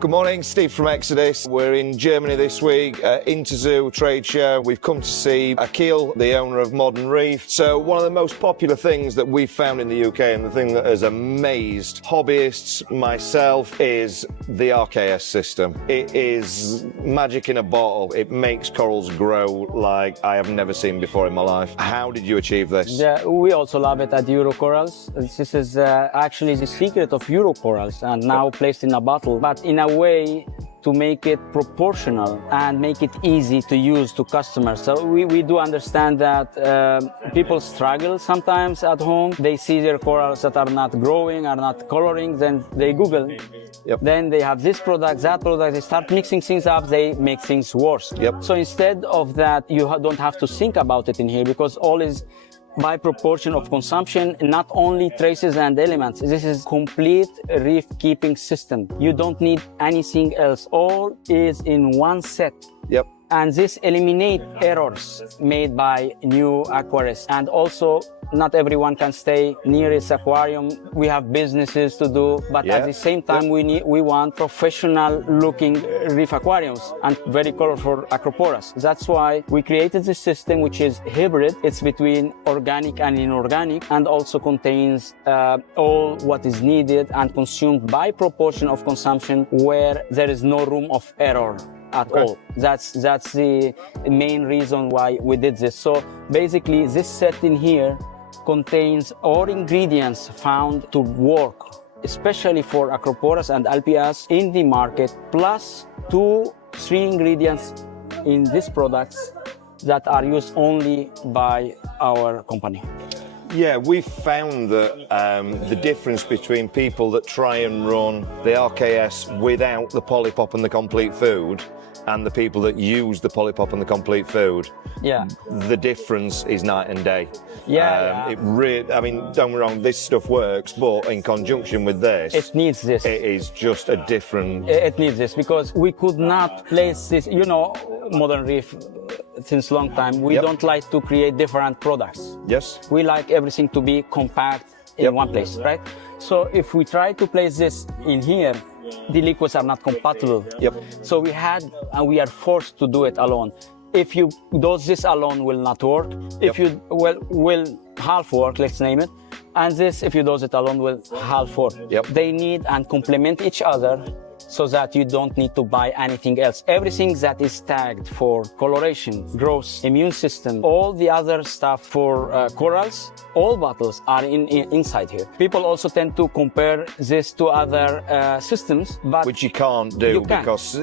Good morning, Steve from Xodis. We're in Germany this week at Interzoo trade show. We've come to see Akil, the owner of Modern Reef. So one of the most popular things that we've found in the UK, and the thing that has amazed hobbyists, myself, is the RKS system. It is magic in a bottle. It makes corals grow like I have never seen before in my life. How did you achieve this? Yeah, we also love it at Eurocorals. This is actually the secret of Eurocorals, and now placed in a bottle, but in a way to make it proportional and make it easy to use to customers. So we do understand that people struggle sometimes at home. They see their corals that are not growing, are not coloring, then they Google. Yep. Then they have this product, that product, they start mixing things up, they make things worse. Yep. So instead of that, you don't have to think about it in here, because all is by proportion of consumption, not only traces and elements. This is complete reef keeping system. You don't need anything else. All is in one set. Yep. And this eliminates errors made by new aquarists. And also, not everyone can stay near its aquarium. We have businesses to do, but at the same time, we want professional-looking reef aquariums and very colorful acroporas. That's why we created this system, which is hybrid. It's between organic and inorganic, and also contains all what is needed and consumed by proportion of consumption, where there is no room of error at all. That's the main reason why we did this. So basically, this set in here contains all ingredients found to work, especially for acroporas and alpias in the market, plus 2-3 ingredients in these products that are used only by our company. Yeah, we've found that the difference between people that try and run the RKS without the polypop and the complete food and the people that use the polypop and the complete food, the difference is night and day. It really, I mean, don't get me wrong, this stuff works, but in conjunction with this, it needs this. It is just a different. It needs this, because we could not place this. You know, Modern Reef, since long time, we don't like to create different products. Yes. We like everything to be compact in one place, right? So if we try to place this in here, the liquids are not compatible. So we are forced to do it alone. If you dose this alone, will not work. If you will half work, let's name it, and this, if you dose it alone, will half work. They need and complement each other, so that you don't need to buy anything else. Everything that is tagged for coloration, growth, immune system, all the other stuff for corals, all bottles are inside here. People also tend to compare this to other systems, but which you can't do, because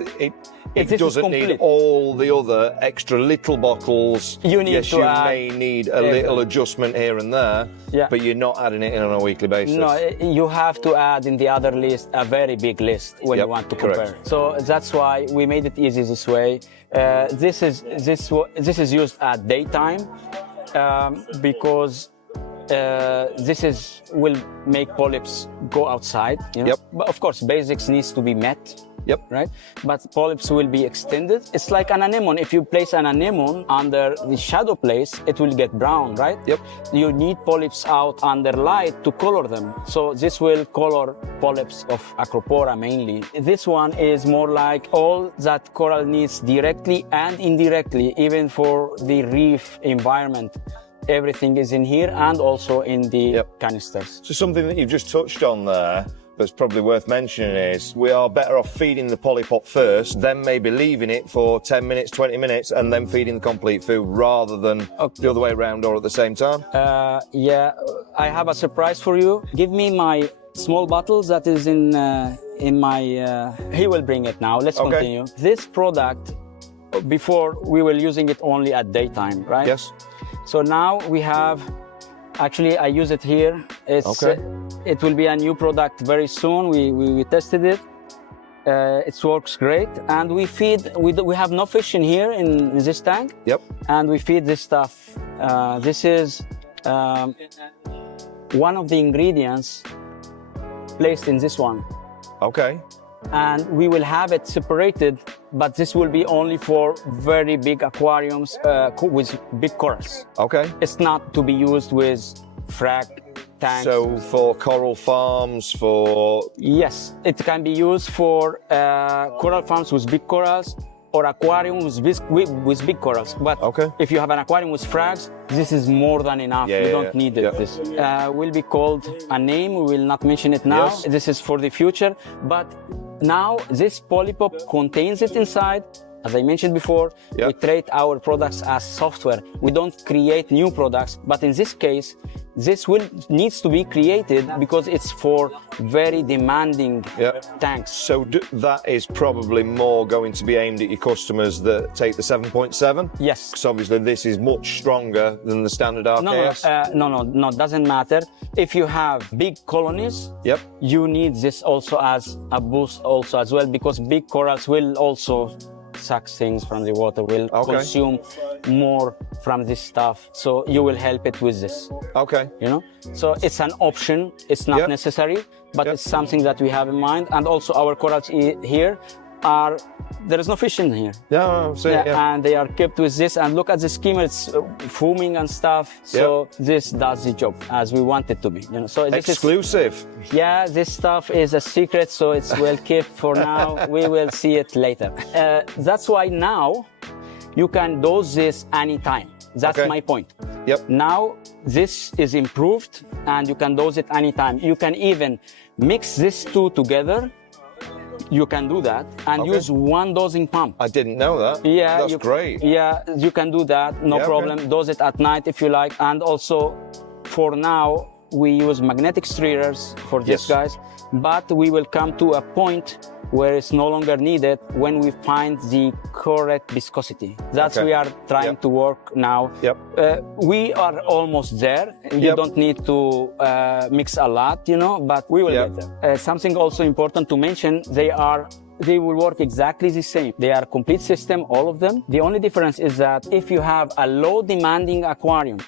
it doesn't need all the other extra little bottles. You need yes, to you add, may need a little adjustment here and there, but you're not adding it in on a weekly basis. No, you have to add in the other list a very big list when you want to compare. So that's why we made it easy this way. This is used at daytime because this will make polyps go outside. You know? But of course, basics needs to be met. Right? But polyps will be extended. It's like an anemone. If you place an anemone under the shadow place, it will get brown, right? You need polyps out under light to color them. So this will color polyps of acropora mainly. This one is more like all that coral needs directly and indirectly, even for the reef environment. Everything is in here and also in the canisters. So something that you've just touched on there that's probably worth mentioning is we are better off feeding the polypop first, then maybe leaving it for 10 minutes, 20 minutes, and then feeding the complete food, rather than the other way around or at the same time. Yeah, I have a surprise for you. Give me my small bottle that is in my... he will bring it now. Let's continue. This product, before we were using it only at daytime, right? Yes. So now we have... Actually, I use it here. It will be a new product very soon. We tested it. It works great. And we feed, we have no fish in here in this tank. And we feed this stuff. This is one of the ingredients placed in this one. And we will have it separated, but this will be only for very big aquariums with big corals. It's not to be used with frag tanks. So for coral farms, for... Yes, it can be used for coral farms with big corals or aquarium with big corals. But if you have an aquarium with frags, this is more than enough. You don't need it. This will be called a name. We will not mention it now. Yes. This is for the future. But now this polypop contains it inside. As I mentioned before, we treat our products as software. We don't create new products, but in this case, this needs to be created because it's for very demanding tanks. So that is probably more going to be aimed at your customers that take the 7.7? Yes. Because obviously this is much stronger than the standard RKS. No, doesn't matter. If you have big colonies, you need this also as a boost also as well, because big corals will also suck things from the water, will consume more from this stuff. So you will help it with this. You know? So it's an option. It's not necessary, but it's something that we have in mind. And also our corals here there is no fish in here. And they are kept with this. And look at the skimmer, it's foaming and stuff. So this does the job as we want it to be. You know? So this exclusive. This stuff is a secret, so it's well kept for now. We will see it later. That's why now you can dose this anytime. That's my point. Now this is improved and you can dose it anytime. You can even mix these two together. You can do that and use one dosing pump. I didn't know that. That's great. You can do that, no problem. Dose it at night if you like. And also, for now, we use magnetic stirrers for these guys, but we will come to a point where it's no longer needed when we find the correct viscosity. That's we are trying to work now. We are almost there. You don't need to mix a lot, you know, but we will get there. Something also important to mention, they will work exactly the same. They are a complete system, all of them. The only difference is that if you have a low demanding aquarium,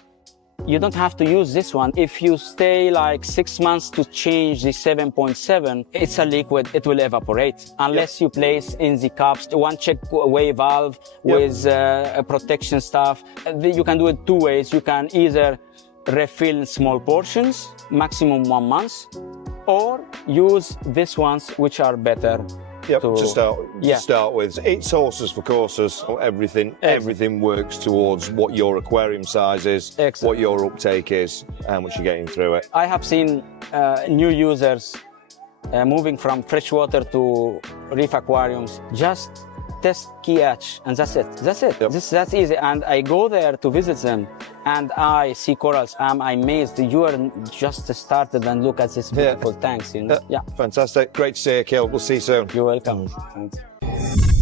you don't have to use this one. If you stay like 6 months to change the 7.7, it's a liquid, it will evaporate. Unless you place in the cups one check away valve with a protection stuff. You can do it two ways. You can either refill in small portions, maximum 1 month, or use these ones, which are better. To start with. It's horses for courses. Everything works towards what your aquarium size is, what your uptake is, how much you're getting through it. I have seen new users moving from freshwater to reef aquariums. Just test KH, and that's it. That's easy. And I go there to visit them, and I see corals. I'm amazed. You are just started, and look at this beautiful tanks. You know? Fantastic. Great to see you, Akil. We'll see you soon. You're welcome. Thanks.